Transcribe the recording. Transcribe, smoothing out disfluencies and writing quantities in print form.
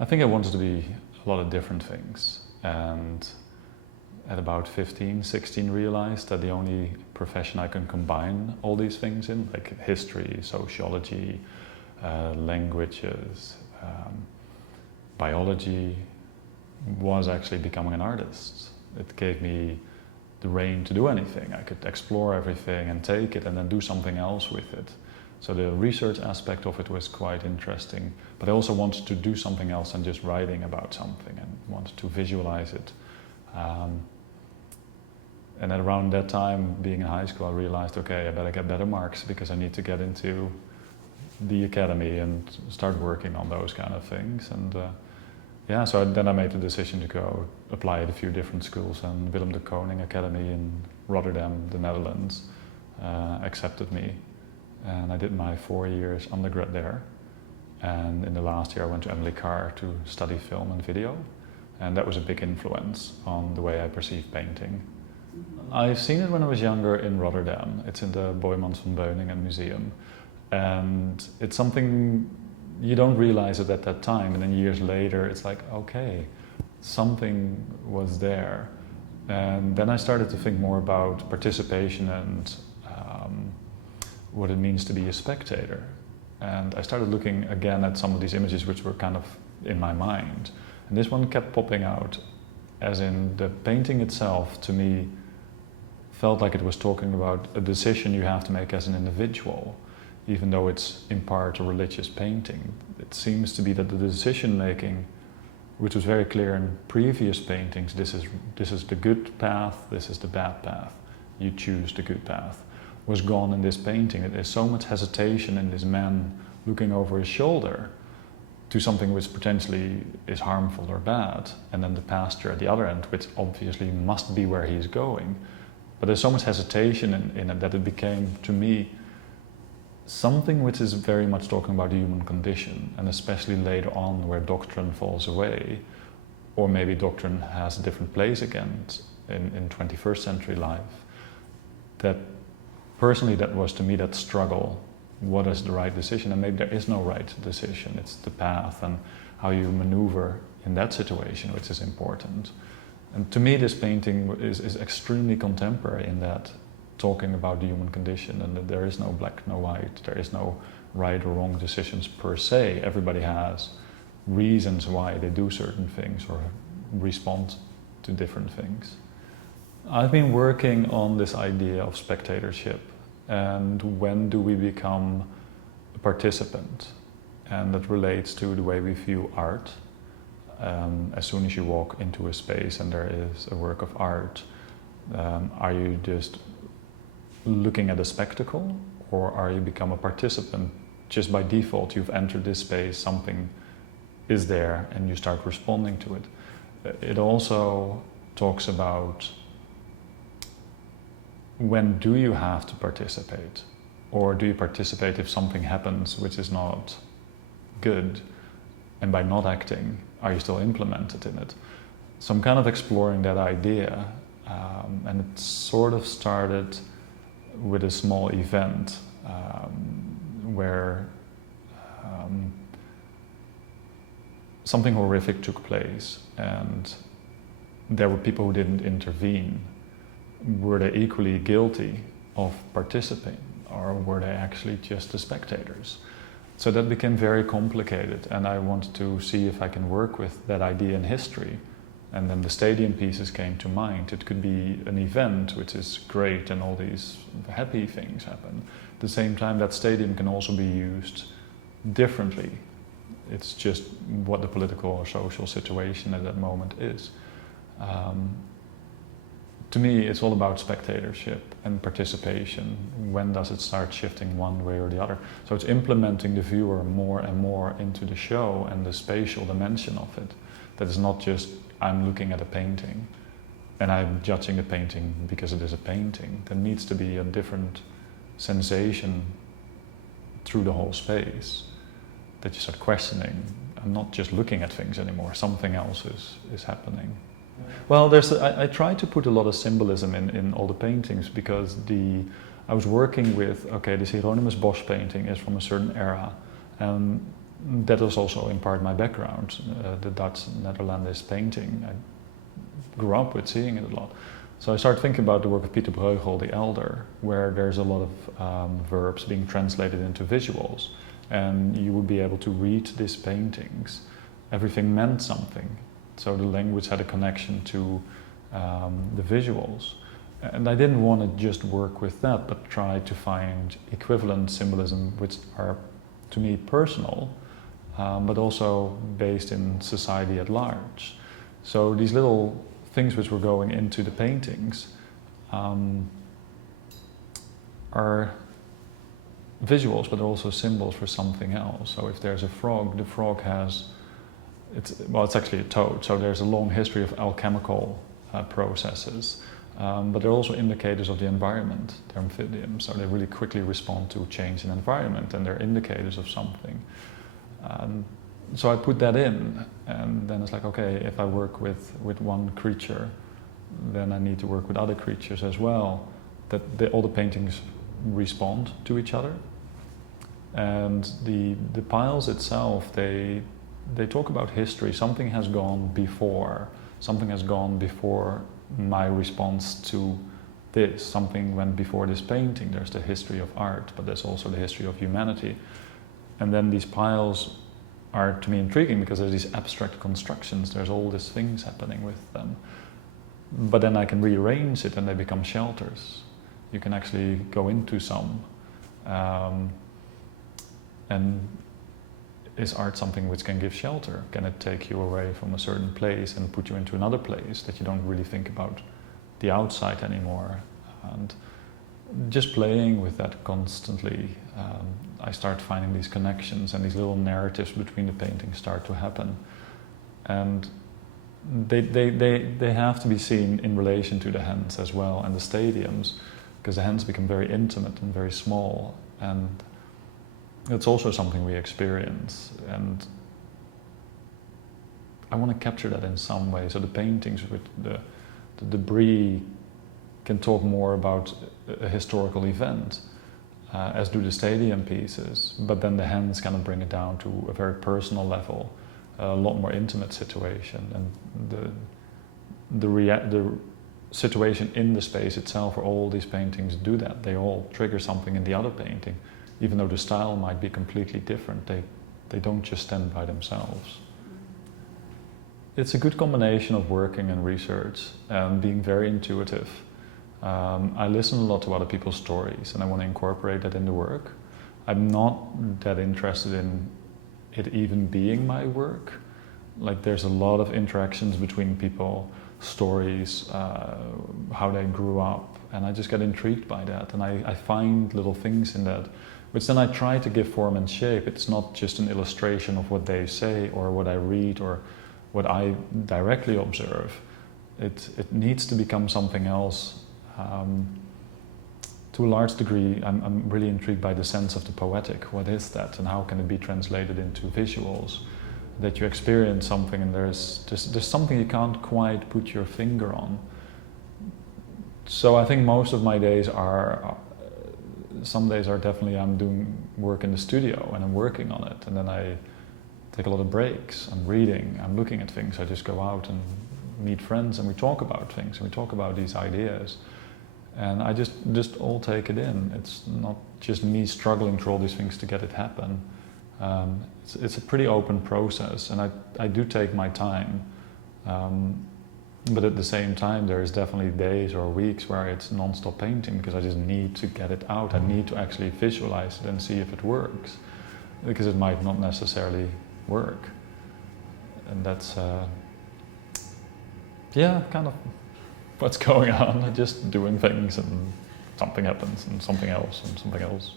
I think I wanted to be a lot of different things, and at about 15, 16 realized that the only profession I can combine all these things in, like history, sociology, languages, biology, was actually becoming an artist. It gave me the rein to do anything. I could explore everything and take it and then do something else with it. So the research aspect of it was quite interesting, but I also wanted to do something else than just writing about something and wanted to visualize it. And at around that time, being in high school, I realized, okay, I better get better marks because I need to get into the academy and start working on those kind of things. And yeah, so then I made the decision to go apply at a few different schools, and Willem de Koning Academy in Rotterdam, the Netherlands, accepted me. And I did my 4 years undergrad there. And in the last year I went to Emily Carr to study film and video. And that was a big influence on the way I perceive painting. I've seen it when I was younger in Rotterdam. It's in the Boijmans van Beuningen Museum. And it's something you don't realize it at that time. And then years later it's like, okay, something was there. And then I started to think more about participation and what it means to be a spectator. And I started looking again at some of these images which were kind of in my mind. And this one kept popping out, as in the painting itself, to me, felt like it was talking about a decision you have to make as an individual, even though it's in part a religious painting. It seems to be that the decision making, which was very clear in previous paintings, this is the good path, this is the bad path, you choose the good path, was gone in this painting. There's so much hesitation in this man looking over his shoulder to something which potentially is harmful or bad, and then the pasture at the other end, which obviously must be where he's going. But there's so much hesitation in it that it became, to me, something which is very much talking about the human condition, and especially later on where doctrine falls away, or maybe doctrine has a different place again in 21st century life. That personally, that was to me that struggle. What is the right decision? And maybe there is no right decision. It's the path and how you maneuver in that situation which is important. And to me, this painting is extremely contemporary in that, talking about the human condition, and that there is no black, no white, there is no right or wrong decisions per se. Everybody has reasons why they do certain things or respond to different things. I've been working on this idea of spectatorship, and when do we become a participant? And that relates to the way we view art. As soon as you walk into a space and there is a work of art, are you just looking at a spectacle, or are you become a participant? Just by default, you've entered this space, something is there, and you start responding to it. It also talks about, when do you have to participate? Or do you participate if something happens which is not good? And by not acting, are you still implemented in it? So I'm kind of exploring that idea. And it sort of started with a small event where something horrific took place, and there were people who didn't intervene. Were they equally guilty of participating, or were they actually just the spectators? So that became very complicated, and I wanted to see if I can work with that idea in history. And then the stadium pieces came to mind. It could be an event which is great and all these happy things happen. At the same time, that stadium can also be used differently. It's just what the political or social situation at that moment is. To me, it's all about spectatorship and participation. When does it start shifting one way or the other? So it's implementing the viewer more and more into the show and the spatial dimension of it. That is not just, I'm looking at a painting and I'm judging the painting because it is a painting. There needs to be a different sensation through the whole space, that you start questioning. I'm not just looking at things anymore, something else is happening. Well, I try to put a lot of symbolism in all the paintings, because I was working with, okay, this Hieronymus Bosch painting is from a certain era, and that was also in part my background, the Dutch Netherlandish painting. I grew up with seeing it a lot. So I started thinking about the work of Pieter Bruegel the Elder, where there's a lot of verbs being translated into visuals. And you would be able to read these paintings. Everything meant something. So the language had a connection to the visuals. And I didn't want to just work with that, but try to find equivalent symbolism which are, to me, personal, but also based in society at large. So these little things which were going into the paintings are visuals, but they're also symbols for something else. So if there's a frog, the frog has, it's actually a toad, so there's a long history of alchemical processes, but they're also indicators of the environment. They're amphibians, so they really quickly respond to change in environment, and they're indicators of something. So I put that in, and then it's like, okay, if I work with one creature, then I need to work with other creatures as well, that all the paintings respond to each other. And the piles itself, they talk about history. Something has gone before my response to this. Something went before this painting. There's the history of art, but there's also the history of humanity. And then these piles are, to me, intriguing because there's these abstract constructions. There's all these things happening with them. But then I can rearrange it and they become shelters. You can actually go into some. And is art something which can give shelter? Can it take you away from a certain place and put you into another place that you don't really think about the outside anymore? And just playing with that constantly, I start finding these connections, and these little narratives between the paintings start to happen. And they have to be seen in relation to the hands as well, and the stadiums, because the hands become very intimate and very small, and it's also something we experience. And I want to capture that in some way. So the paintings with the debris can talk more about a historical event, as do the stadium pieces, but then the hands kind of bring it down to a very personal level, a lot more intimate situation. And the situation in the space itself, where all these paintings do that, they all trigger something in the other painting. Even though the style might be completely different, they don't just stand by themselves. It's a good combination of working and research and being very intuitive. I listen a lot to other people's stories, and I want to incorporate that in the work. I'm not that interested in it even being my work. Like, there's a lot of interactions between people, stories, how they grew up, and I just get intrigued by that, and I find little things in that, which then I try to give form and shape. It's not just an illustration of what they say or what I read or what I directly observe. It needs to become something else. To a large degree, I'm really intrigued by the sense of the poetic. What is that, and how can it be translated into visuals? That you experience something, and there's something you can't quite put your finger on. So I think most of my days are, some days are definitely I'm doing work in the studio and I'm working on it, and then I take a lot of breaks. I'm reading, I'm looking at things. I just go out and meet friends, and we talk about things, and we talk about these ideas. And I just all take it in. It's not just me struggling through all these things to get it happen. It's a pretty open process, and I do take my time. But at the same time, there is definitely days or weeks where it's non-stop painting, because I just need to get it out. I need to actually visualize it and see if it works, because it might not necessarily work. And that's, kind of what's going on. Just doing things, and something happens, and something else, and something else.